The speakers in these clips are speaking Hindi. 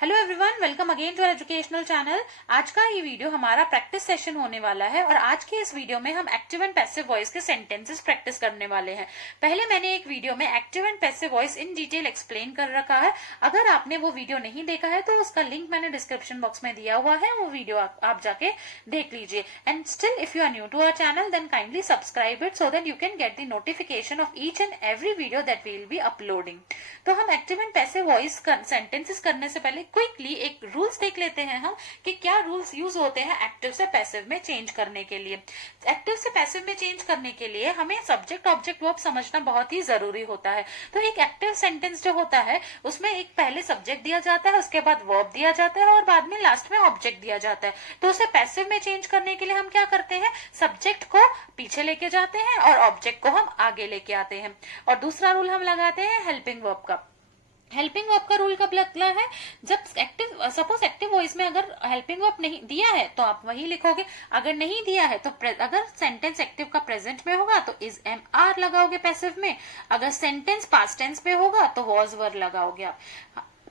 Hello everyone, welcome again to educational channel. आज का ये वीडियो हमारा प्रैक्टिस सेशन होने वाला है और आज के इस वीडियो में हम एक्टिव एंड पैसिव वॉइस के सेंटेंसेस प्रैक्टिस करने वाले हैं। पहले मैंने एक वीडियो में active and passive voice in detail explain कर रखा है। अगर आपने वो वीडियो नहीं देखा है तो उसका लिंक मैंने डिस्क्रिप्शन बॉक्स में दिया हुआ है, वो वीडियो आप जाके देख लीजिए। And still if you are new to our channel then kindly subscribe it so that you can get the notification of each and every video that we will be uploading. तो हम active and passive voice sentences करने से पहले क्विकली एक रूल्स देख लेते हैं हम कि क्या रूल्स यूज होते हैं एक्टिव से पैसिव में चेंज करने के लिए। एक्टिव से पैसिव में चेंज करने के लिए हमें सब्जेक्ट ऑब्जेक्ट वर्ब समझना बहुत ही जरूरी होता है। तो एक एक्टिव सेंटेंस जो होता है उसमें एक पहले सब्जेक्ट दिया जाता है, उसके बाद वर्ब दिया जाता है और बाद में लास्ट में ऑब्जेक्ट दिया जाता है। तो उसे पैसिव में चेंज करने के लिए हम क्या करते हैं, सब्जेक्ट को पीछे लेके जाते हैं और ऑब्जेक्ट को हम आगे लेके आते हैं। और दूसरा रूल हम लगाते हैं हेल्पिंग वर्ब का। हेल्पिंग वर्ब का रूल कब लगता है, जब सपोज एक्टिव वॉइस में अगर हेल्पिंग वर्ब नहीं दिया है तो आप वही लिखोगे, अगर नहीं दिया है तो अगर सेंटेंस एक्टिव का प्रेजेंट में होगा तो इज एम आर लगाओगे पैसिव में, अगर सेंटेंस पास्ट टेंस में होगा तो वॉज वर लगाओगे आप।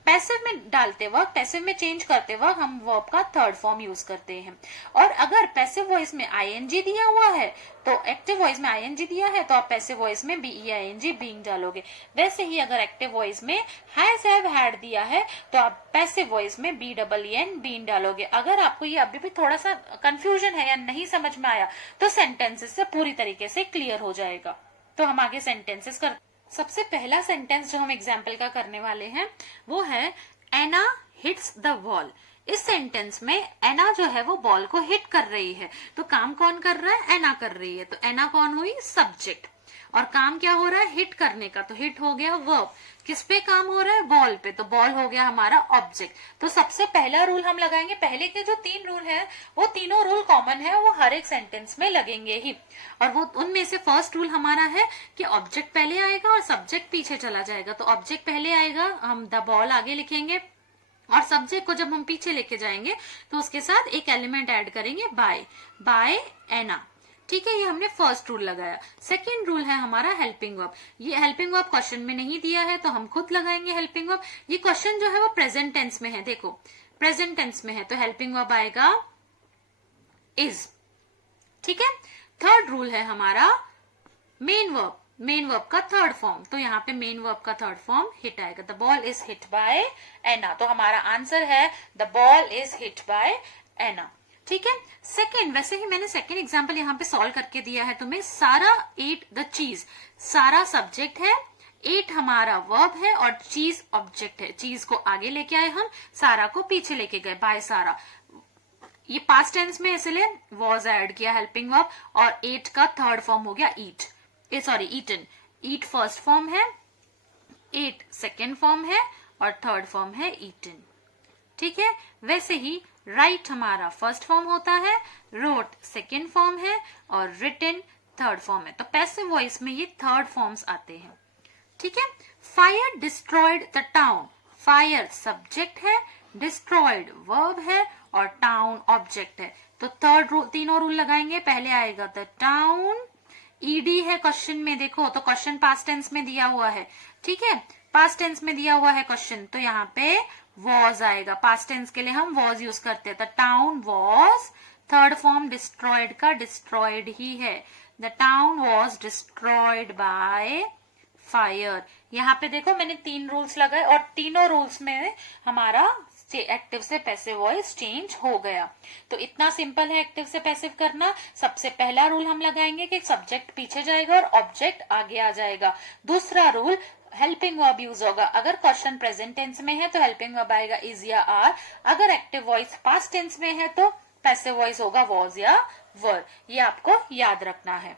पैसिव में डालते वक्त, पैसिव में चेंज करते वक्त हम वर्ब का थर्ड फॉर्म यूज करते हैं। और अगर पैसिव वॉइस में आईएनजी दिया हुआ है तो एक्टिव वॉइस में आईएनजी दिया है तो आप पैसिव वॉइस में बीईआईएनजी बीइंग डालोगे। वैसे ही अगर एक्टिव वॉइस में हैज हैव हैड दिया है तो आप पैसिव वॉइस में बीईएन बीन डालोगे। अगर आपको ये अभी भी थोड़ा सा कंफ्यूजन है या नहीं समझ में आया तो सेंटेंसेस से पूरी तरीके से क्लियर हो जाएगा। तो हम आगे सेंटेंसेस करते। सबसे पहला सेंटेंस जो हम एग्जाम्पल का करने वाले हैं वो है एना हिट्स द वॉल। इस सेंटेंस में एना जो है वो बॉल को हिट कर रही है। तो काम कौन कर रहा है, एना कर रही है। तो एना कौन हुई, सब्जेक्ट। और काम क्या हो रहा है, हिट करने का, तो हिट हो गया वर्ब। किस पे काम हो रहा है, बॉल पे, तो बॉल हो गया हमारा ऑब्जेक्ट। तो सबसे पहला रूल हम लगाएंगे, पहले के जो 3 रूल है वो तीनों रूल कॉमन है, वो हर एक सेंटेंस में लगेंगे ही। और वो उनमें से फर्स्ट रूल हमारा है कि ऑब्जेक्ट पहले आएगा और सब्जेक्ट पीछे चला जाएगा। तो ऑब्जेक्ट पहले आएगा, हम द बॉल आगे लिखेंगे और सब्जेक्ट को जब हम पीछे लेके जाएंगे तो उसके साथ एक एलिमेंट ऐड करेंगे बाय एना। ठीक है, ये हमने फर्स्ट रूल लगाया। सेकेंड रूल है हमारा हेल्पिंग वर्ब। ये हेल्पिंग वर्ब क्वेश्चन में नहीं दिया है तो हम खुद लगाएंगे हेल्पिंग वर्ब। ये क्वेश्चन जो है वो प्रेजेंट टेंस में है, देखो प्रेजेंट टेंस में है तो हेल्पिंग वर्ब आएगा इज। ठीक है, थर्ड रूल है हमारा मेन वर्ब। मेन वर्ब का थर्ड फॉर्म, तो यहाँ पे मेन वर्ब का थर्ड फॉर्म हिट आएगा, the ball is hit by Anna. तो हमारा आंसर है the ball is hit by Anna. ठीक है, सेकेंड, वैसे ही मैंने सेकेंड एग्जाम्पल यहाँ पे सॉल्व करके दिया है तुम्हें। सारा एट द चीज। सारा सब्जेक्ट है, एट हमारा वर्ब है और चीज ऑब्जेक्ट है। चीज को आगे लेके आए हम, सारा को पीछे लेके गए, बाय सारा। ये पास्ट टेंस में इसलिए वॉज ऐड किया हेल्पिंग वर्ब। और एट का थर्ड फॉर्म हो गया eat, sorry eaten. Eat first form है, एट सेकेंड फॉर्म है और थर्ड फॉर्म है ईटन। ठीक है, वैसे ही राइट हमारा फर्स्ट फॉर्म होता है, रोट सेकेंड फॉर्म है और रिटन थर्ड फॉर्म है। तो पैसिव वॉइस में ये थर्ड फॉर्म्स आते हैं। ठीक है, fire destroyed the town. Fire subject है, डिस्ट्रॉयड वर्ब है और टाउन ऑब्जेक्ट है। तो थर्ड रूल, तीनों रूल लगाएंगे। पहले आएगा द टाउन, ईडी है क्वेश्चन में, देखो तो क्वेश्चन पास्ट टेंस में दिया हुआ है। ठीक है, पास्ट टेंस में दिया हुआ है क्वेश्चन, तो यहाँ पे वॉज आएगा। पास्ट टेंस के लिए हम वॉज यूज करते हैं। The town was, third form destroyed का डिस्ट्रॉयड ही है, the town was destroyed by fire. यहाँ पे देखो मैंने 3 रूल्स लगाए और तीनों रूल्स में हमारा एक्टिव से पैसिव वॉइस चेंज हो गया। तो इतना सिंपल है एक्टिव से पैसिव करना। सबसे पहला रूल हम लगाएंगे कि सब्जेक्ट पीछे जाएगा और ऑब्जेक्ट आगे आ जाएगा। दूसरा रूल, हेल्पिंग वर्ब यूज होगा। अगर क्वेश्चन प्रेजेंट टेंस में है तो हेल्पिंग वर्ब आएगा इज या आर। अगर एक्टिव वॉइस पास्ट टेंस में है तो पैसिव वॉइस होगा वॉज या वर। ये आपको याद रखना है।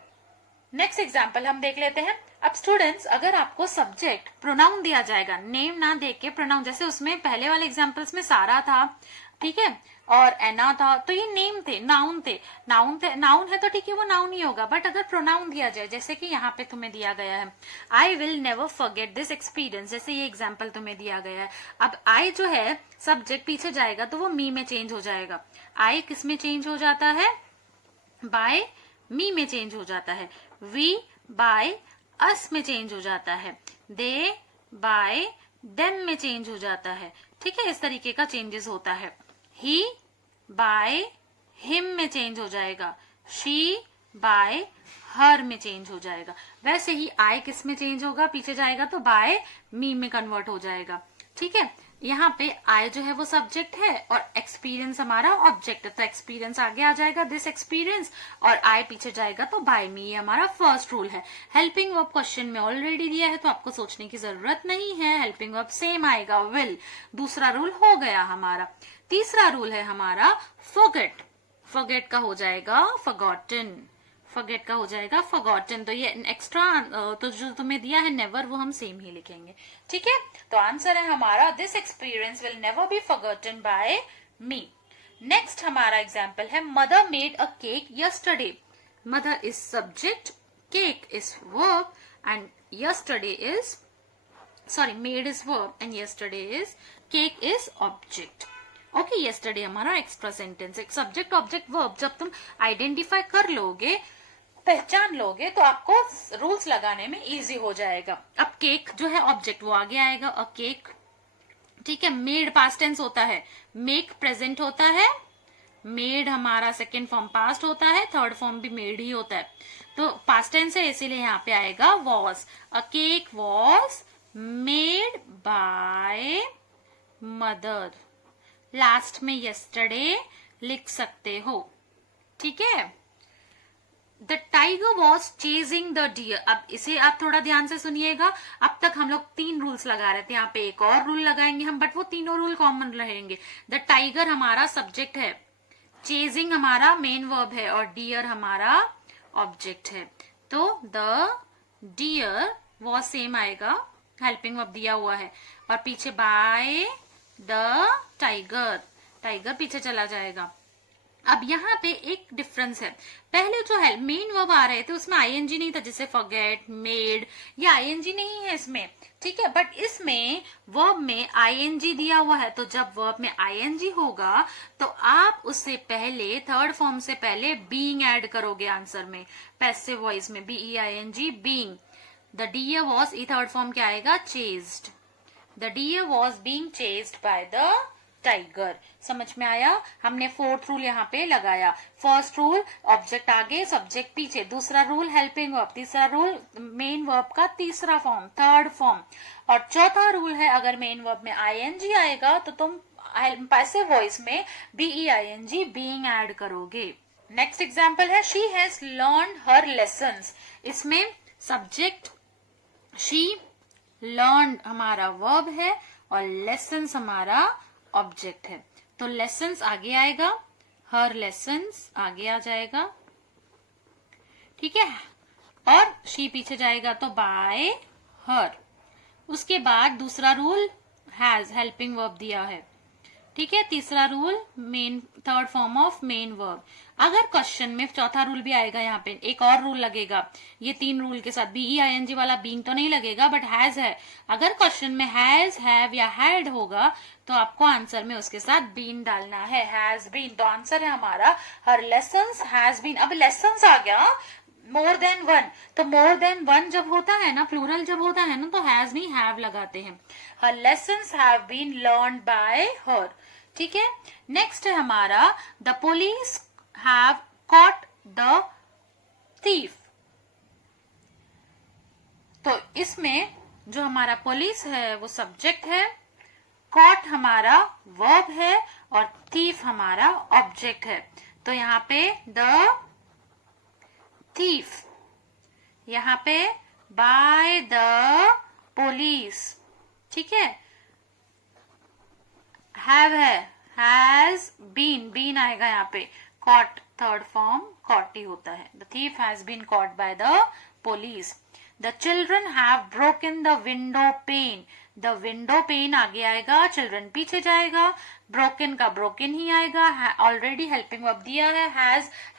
नेक्स्ट एग्जाम्पल हम देख लेते हैं। अब स्टूडेंट्स, अगर आपको सब्जेक्ट प्रोनाउन दिया जाएगा, नेम ना देख के प्रोनाउन, जैसे उसमें पहले वाले एग्जाम्पल्स में सारा था, ठीक है, और एना था, तो ये नेम थे, नाउन थे। नाउन है तो ठीक है वो नाउन ही होगा। बट अगर प्रोनाउन दिया जाए, जैसे कि यहाँ पे तुम्हें दिया गया है I will never forget this experience, जैसे ये एग्जाम्पल तुम्हें दिया गया है। अब आई जो है सब्जेक्ट पीछे जाएगा तो वो मी में चेंज हो जाएगा। आई किस में चेंज हो जाता है, बाय मी में चेंज हो जाता है। वी बाय अस में चेंज हो जाता है। दे बाय देम में चेंज हो जाता है। ठीक है, इस तरीके का चेंजेस होता है। ही बाय हिम में चेंज हो जाएगा, शी बाय हर में चेंज हो जाएगा। वैसे ही आई किस में चेंज होगा, पीछे जाएगा तो बाय मी में कन्वर्ट हो जाएगा। ठीक है, यहाँ पे आई जो है वो सब्जेक्ट है और एक्सपीरियंस हमारा ऑब्जेक्ट है, तो एक्सपीरियंस आगे आ जाएगा दिस एक्सपीरियंस, और आई पीछे जाएगा तो बाय मी, ये हमारा फर्स्ट रूल है। हेल्पिंग वर्ब क्वेश्चन में ऑलरेडी दिया है तो आपको सोचने की जरूरत नहीं है, हेल्पिंग वर्ब सेम आएगा, विल। दूसरा रूल हो गया हमारा। तीसरा रूल है हमारा फॉरगेट। फॉरगेट का हो जाएगा फॉरगॉटन, फॉरगेट का हो जाएगा फॉरगॉटन। तो ये एक्स्ट्रा तो जो तुम्हें दिया है नेवर, वो हम सेम ही लिखेंगे। ठीक है, तो आंसर है हमारा this experience will never be forgotten by me. Next हमारा एग्जाम्पल है mother made a cake yesterday. Mother is subject, cake is verb and yesterday is made is verb and yesterday is cake is object. Okay, yesterday हमारा एक्स्ट्रा सेंटेंस है। सब्जेक्ट ऑब्जेक्ट वर्ब जब तुम आइडेंटिफाई कर लोगे, पहचान लोगे, तो आपको रूल्स लगाने में इजी हो जाएगा। अब केक जो है ऑब्जेक्ट वो आगे आएगा, अ केक। ठीक है, मेड पास्ट टेंस होता है, मेक प्रेजेंट होता है, मेड हमारा सेकेंड फॉर्म पास्ट होता है, थर्ड फॉर्म भी मेड ही होता है। तो पास्ट टेंस है इसीलिए यहाँ पे आएगा was. A cake was made by mother. Last में यस्टरडे लिख सकते हो। ठीक है, the tiger was chasing the deer. अब इसे आप थोड़ा ध्यान से सुनिएगा। अब तक हम लोग 3 रूल्स लगा रहे थे, यहाँ पे एक और रूल लगाएंगे हम, बट वो तीनों रूल कॉमन रहेंगे। द टाइगर हमारा सब्जेक्ट है, चेजिंग हमारा मेन वर्ब है और डियर हमारा ऑब्जेक्ट है। तो द डियर वॉज सेम आएगा, हेल्पिंग वर्ब दिया हुआ है, और पीछे बाय द टाइगर, टाइगर पीछे चला जाएगा। अब यहाँ पे एक डिफरेंस है, पहले जो है मेन वर्ब आ रहे थे उसमें आईएनजी नहीं था, जैसे फॉरगेट, मेड, ये आईएनजी नहीं है इसमें। ठीक है, बट इसमें वर्ब में आईएनजी दिया हुआ है, तो जब वर्ब में आईएनजी होगा तो आप उससे पहले थर्ड फॉर्म से पहले बीइंग ऐड करोगे आंसर में, पैसिव वॉइस में, BEING, being. The deer was, ई थर्ड फॉर्म क्या आएगा, chased. The deer was being chased by the tiger. समझ में आया? हमने फोर्थ रूल यहाँ पे लगाया। फर्स्ट रूल ऑब्जेक्ट आगे सब्जेक्ट पीछे, दूसरा रूल हेल्पिंग वर्ब, तीसरा रूल मेन वर्ब का तीसरा फॉर्म, थर्ड फॉर्म, और चौथा रूल है अगर मेन वर्ब में आईएनजी आएगा तो तुम पैसिव वॉइस में BEING, बीइंग ऐड करोगे। नेक्स्ट एग्जाम्पल है she has learned her lessons. इसमें सब्जेक्ट शी, लर्न हमारा वर्ब है और लेसन्स हमारा ऑब्जेक्ट है। तो लेसन्स आगे आएगा, हर लेसन्स आगे आ जाएगा। ठीक है, और शी पीछे जाएगा तो बाय हर। उसके बाद दूसरा रूल हैज, हेल्पिंग वर्ब दिया है। ठीक है, तीसरा rule main, third form of main verb. अगर क्वेश्चन में चौथा रूल भी आएगा, यहाँ पे एक और रूल लगेगा, ये 3 रूल के साथ BEING वाला बीइंग तो नहीं लगेगा, बट हैज है। अगर क्वेश्चन में हैज, हैव या हैड होगा तो आपको आंसर में उसके साथ बीन डालना है, हैज बीन। तो आंसर है हमारा हर लेसन्स हैज बीन। अब लेसन्स आ गया मोर देन वन, तो मोर देन वन जब होता है ना, प्लूरल जब होता है ना, तो हैज नहीं हैव लगाते हैं। Her lessons have been learned by her. ठीक है, नेक्स्ट है हमारा the police have caught the thief. तो इसमें जो हमारा पुलिस है वो सब्जेक्ट है, कॉट हमारा वर्ब है और थीफ हमारा ऑब्जेक्ट है। तो यहाँ पे द थीफ, यहाँ पे बाय द पुलिस। ठीक है, हैव है, हैज बीन, बीन आएगा यहाँ पे, कॉट थर्ड फॉर्म कॉट ही होता है। The thief has been caught by the police. The children have broken the window pane. The window pane आगे आएगा, चिल्ड्रन पीछे जाएगा, ब्रोकन का ब्रोकन ही आएगा। ऑलरेडी हेल्पिंग वर्ब दिया है,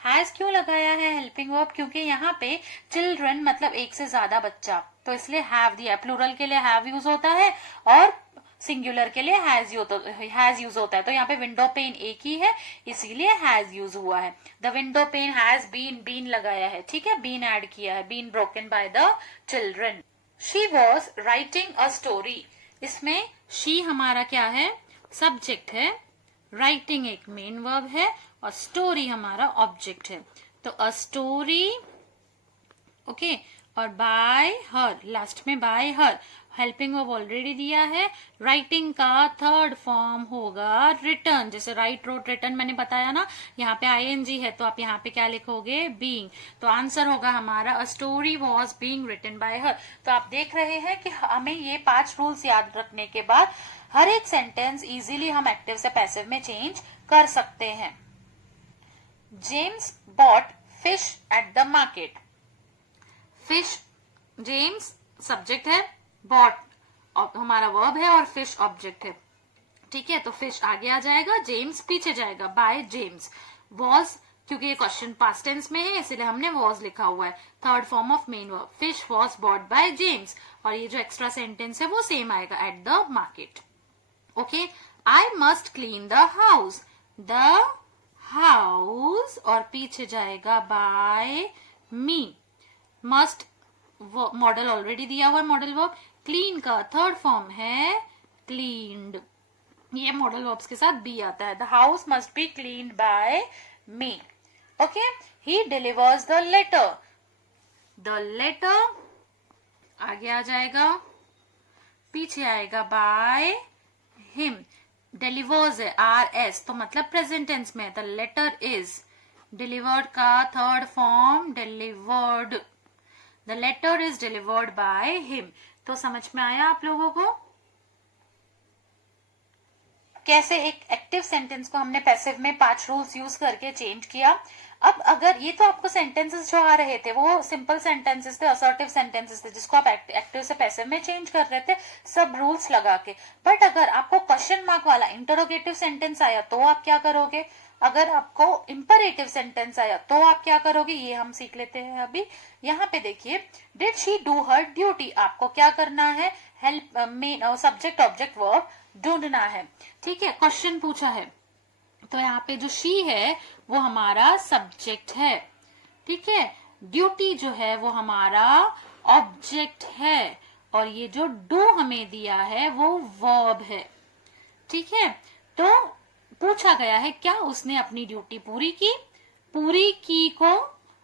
हैज क्यों लगाया है हेल्पिंग वर्ब, क्योंकि यहाँ पे चिल्ड्रन मतलब एक से ज्यादा बच्चा, तो इसलिए हैव दिया। प्लूरल के लिए हैव यूज होता है और सिंगुलर के लिए हैज यूज होता है। तो यहाँ पे विंडो पेन एक ही है, इसीलिए हैज यूज हुआ है। The window pane has been, been लगाया है। ठीक है, बीन ऐड किया है, been broken by the children. She was writing a story. इसमें शी हमारा क्या है, सब्जेक्ट है, राइटिंग एक मेन वर्ब है और स्टोरी हमारा ऑब्जेक्ट है। तो अ स्टोरी, ओके, और बाय हर, लास्ट में बाय हर, हेल्पिंग वर्ब ऑलरेडी दिया है। राइटिंग का थर्ड फॉर्म होगा रिटन, जैसे राइट, रोट, रिटन मैंने बताया ना, यहाँ पे आईएनजी है तो आप यहाँ पे क्या लिखोगे, बीइंग। तो आंसर होगा हमारा a story was being written by her. तो आप देख रहे हैं कि हमें ये 5 रूल्स याद रखने के बाद हर एक सेंटेंस इजीली हम एक्टिव से पैसिव में चेंज कर सकते हैं। James bought fish at the market. Fish, James subject है, बॉट हमारा वर्ब है और फिश ऑब्जेक्ट है। ठीक है, तो फिश आगे आ जाएगा, जेम्स पीछे जाएगा, बाय जेम्स। वॉज, क्योंकि ये क्वेश्चन पास्ट टेंस में है इसलिए हमने वॉज लिखा हुआ है, third form of main verb. Fish was bought by James, और ये जो एक्स्ट्रा सेंटेंस है वो सेम आएगा, at the market. Okay, I must clean the house, the house और पीछे जाएगा by me. Must modal already दिया हुआ है, मॉडल वर्ब। क्लीन का थर्ड फॉर्म है क्लीन्ड, ये मॉडल वर्ब्स के साथ बी आता है। The house must be cleaned by me. Okay, he delivers the letter, the letter आगे आ जाएगा, पीछे आएगा बाय हिम। डिलीवर्स है RS, तो मतलब प्रेजेंट टेंस में, द लेटर इज। डिलीवर्ड का third form delivered, the letter is delivered by him. तो समझ में आया आप लोगों को कैसे एक एक्टिव सेंटेंस को हमने पैसिव में 5 रूल्स यूज करके चेंज किया। अब अगर ये तो आपको सेंटेंसेस जो आ रहे थे वो सिंपल सेंटेंसेस थे, असर्टिव सेंटेंसेस थे, जिसको आप एक्टिव से पैसिव में चेंज कर रहे थे सब रूल्स लगा के। बट अगर आपको क्वेश्चन मार्क वाला इंटरोगेटिव सेंटेंस आया तो आप क्या करोगे, अगर आपको इंपरेटिव सेंटेंस आया तो आप क्या करोगे, ये हम सीख लेते हैं अभी। यहाँ पे देखिए, did she do her duty, आपको क्या करना है, help main subject object verb ढूंढना है। ठीक है, क्वेश्चन पूछा है तो यहाँ पे जो शी है वो हमारा सब्जेक्ट है। ठीक है, ड्यूटी जो है वो हमारा ऑब्जेक्ट है और ये जो डू हमें दिया है वो वर्ब है। ठीक है, तो पूछा गया है क्या उसने अपनी ड्यूटी पूरी की, पूरी की को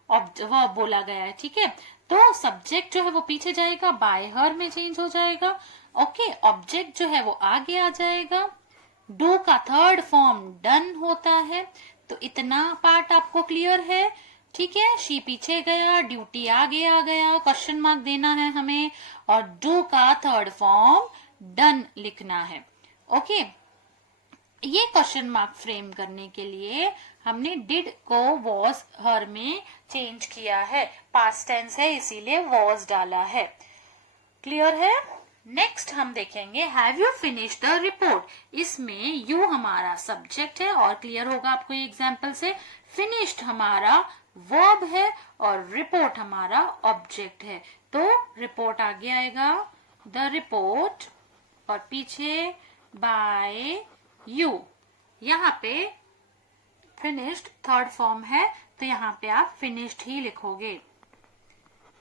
वर्ब बोला गया है। ठीक है, तो सब्जेक्ट जो है वो पीछे जाएगा, बाय हर में चेंज हो जाएगा। ओके, ऑब्जेक्ट जो है वो आगे आ जाएगा। डू का थर्ड फॉर्म डन होता है। तो इतना पार्ट आपको क्लियर है। ठीक है, शी पीछे गया, ड्यूटी आगे आ गया, क्वेश्चन मार्क देना है हमें और डू का थर्ड फॉर्म डन लिखना है। ओके, ये क्वेश्चन मार्क फ्रेम करने के लिए हमने डिड को वॉज हर में चेंज किया है, पास्ट टेंस है इसीलिए वॉज डाला है। क्लियर है। नेक्स्ट हम देखेंगे have you finished the report. इसमें यू हमारा सब्जेक्ट है और क्लियर होगा आपको ये एग्जांपल से। फिनिश्ड हमारा वर्ब है और रिपोर्ट हमारा ऑब्जेक्ट है। तो रिपोर्ट आगे आएगा, द रिपोर्ट और पीछे बाय यू। यहाँ पे फिनिश्ड थर्ड फॉर्म है तो यहाँ पे आप फिनिश्ड ही लिखोगे।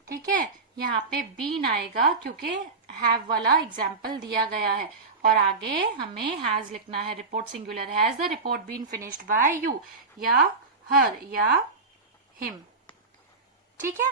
ठीक है, यहाँ पे बीन आएगा क्योंकि हैव वाला एग्जाम्पल दिया गया है और आगे हमें हैज लिखना है। Report singular, has the report been finished by you या हर या हिम। ठीक है,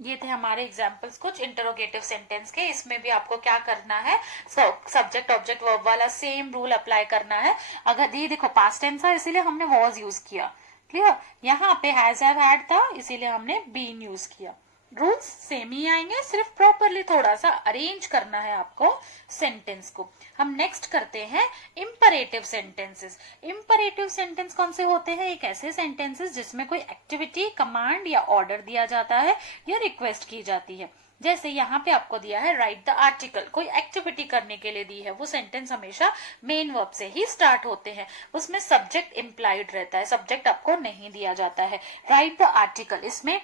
ये थे हमारे एग्जाम्पल्स कुछ इंटरोगेटिव सेंटेंस के। इसमें भी आपको क्या करना है, सब्जेक्ट ऑब्जेक्ट वर्ब वाला सेम रूल अप्लाई करना है। अगर ये देखो पास्ट टेंस है इसीलिए हमने वॉज यूज किया। क्लियर, यहाँ पे हैज हैव हैड था इसीलिए हमने बीन यूज किया। रूल्स सेम ही आएंगे, सिर्फ प्रॉपरली थोड़ा सा अरेंज करना है आपको सेंटेंस को। हम नेक्स्ट करते हैं इंपरेटिव सेंटेंसेस। इंपरेटिव सेंटेंस कौन से होते हैं, एक ऐसे सेंटेंसेस जिसमें कोई एक्टिविटी, कमांड या ऑर्डर दिया जाता है या रिक्वेस्ट की जाती है। जैसे यहाँ पे आपको दिया है राइट द आर्टिकल, कोई एक्टिविटी करने के लिए दी है। वो सेंटेंस हमेशा मेन वर्ब से ही स्टार्ट होते हैं, उसमें सब्जेक्ट इम्प्लाइड रहता है, सब्जेक्ट आपको नहीं दिया जाता है। राइट द आर्टिकल, इसमें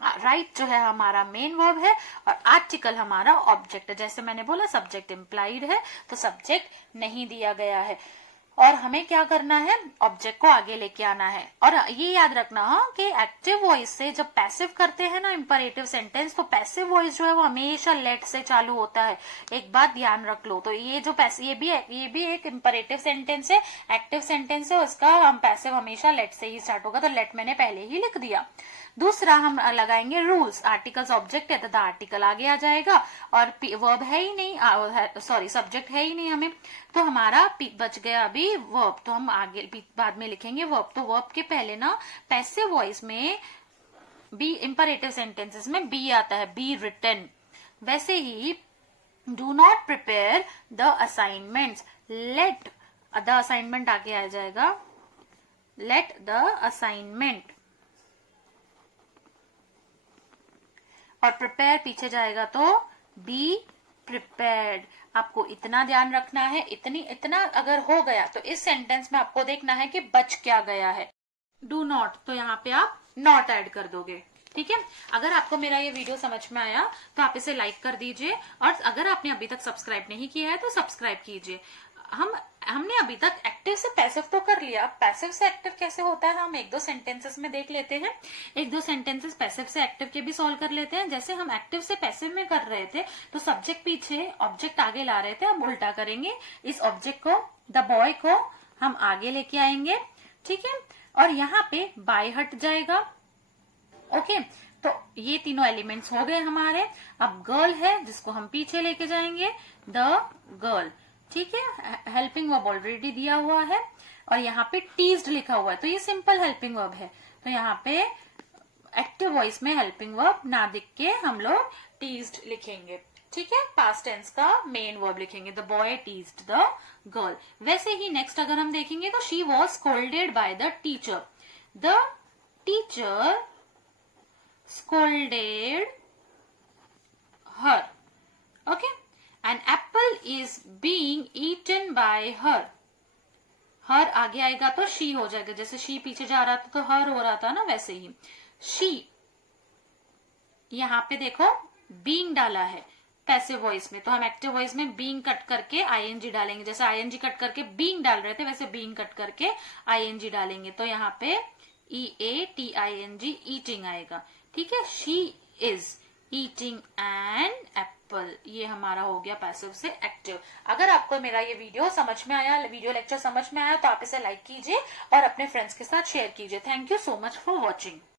राइट जो है हमारा मेन वर्ब है और आर्टिकल हमारा ऑब्जेक्ट है। जैसे मैंने बोला सब्जेक्ट इम्प्लाइड है तो सब्जेक्ट नहीं दिया गया है। और हमें क्या करना है, ऑब्जेक्ट को आगे लेके आना है। और ये याद रखना कि एक्टिव वॉइस से जब पैसिव करते हैं ना इंपरेटिव सेंटेंस, तो पैसिव वॉइस जो है वो हमेशा लेट से चालू होता है। एक बात ध्यान रख लो। तो ये जो ये भी एक इंपरेटिव सेंटेंस है, एक्टिव सेंटेंस है, उसका हम पैसिव हमेशा लेट से ही स्टार्ट होगा। तो लेट मैंने पहले ही लिख दिया। दूसरा हम लगाएंगे रूल्स। आर्टिकल्स ऑब्जेक्ट है तथा आर्टिकल आगे आ जाएगा, और वर्ब है ही नहीं, सॉरी सब्जेक्ट है ही नहीं हमें, तो हमारा बच गया अभी वर्ब। तो हम आगे बाद में लिखेंगे वर्ब। तो वर्ब के पहले ना पैसिव वॉइस में बी, इंपरेटिव सेंटेंसेस में बी आता है, बी रिटन। वैसे ही do not prepare the assignments, let the assignment आगे आ जाएगा, लेट द असाइनमेंट, और प्रिपेयर पीछे जाएगा तो बी प्रिपेयर्ड। आपको इतना ध्यान रखना है, इतना अगर हो गया तो इस सेंटेंस में आपको देखना है कि बच क्या गया है। डू नॉट, तो यहाँ पे आप नॉट ऐड कर दोगे। ठीक है। अगर आपको मेरा ये वीडियो समझ में आया तो आप इसे लाइक कर दीजिए, और अगर आपने अभी तक सब्सक्राइब नहीं किया है तो सब्सक्राइब कीजिए। हमने अभी तक एक्टिव से पैसिव तो कर लिया, अब पैसिव से एक्टिव कैसे होता है हम एक दो सेंटेंसेस में देख लेते हैं। एक दो सेंटेंसेस पैसिव से एक्टिव के भी सॉल्व कर लेते हैं। जैसे हम एक्टिव से पैसिव में कर रहे थे तो सब्जेक्ट पीछे, ऑब्जेक्ट आगे ला रहे थे, अब उल्टा करेंगे। इस ऑब्जेक्ट को, द बॉय को हम आगे लेके आएंगे। ठीक है। और यहाँ पे बाय हट जाएगा। ओके, तो ये तीनों एलिमेंट्स हो गए हमारे। अब गर्ल है जिसको हम पीछे लेके जाएंगे, द गर्ल। ठीक है। हेल्पिंग वर्ब ऑलरेडी दिया हुआ है, और यहाँ पे टीज्ड लिखा हुआ है, तो ये सिंपल हेल्पिंग वर्ब है। तो यहाँ पे एक्टिव वॉइस में हेल्पिंग वर्ब ना दिख के हम लोग टीज्ड लिखेंगे। ठीक है। पास्ट टेंस का मेन वर्ब लिखेंगे, the boy teased the girl. वैसे ही नेक्स्ट अगर हम देखेंगे तो she was scolded by the teacher, the teacher scolded her. Okay, an apple is being eaten by her. her आगे आएगा तो she हो जाएगा, जैसे she पीछे जा रहा था तो her हो रहा था ना, वैसे ही she। यहाँ पे देखो being डाला है पैसिव वॉइस में, तो हम एक्टिव वॉइस में being कट करके ing डालेंगे। जैसे ing कट करके being डाल रहे थे, वैसे being कट करके ing डालेंगे। तो यहाँ पे EATING ईटिंग आएगा। ठीक है। She is eating an apple, ये हमारा हो गया पैसिव से एक्टिव। अगर आपको मेरा ये वीडियो समझ में आया, वीडियो लेक्चर समझ में आया, तो आप इसे लाइक कीजिए और अपने फ्रेंड्स के साथ शेयर कीजिए। Thank you so much for watching.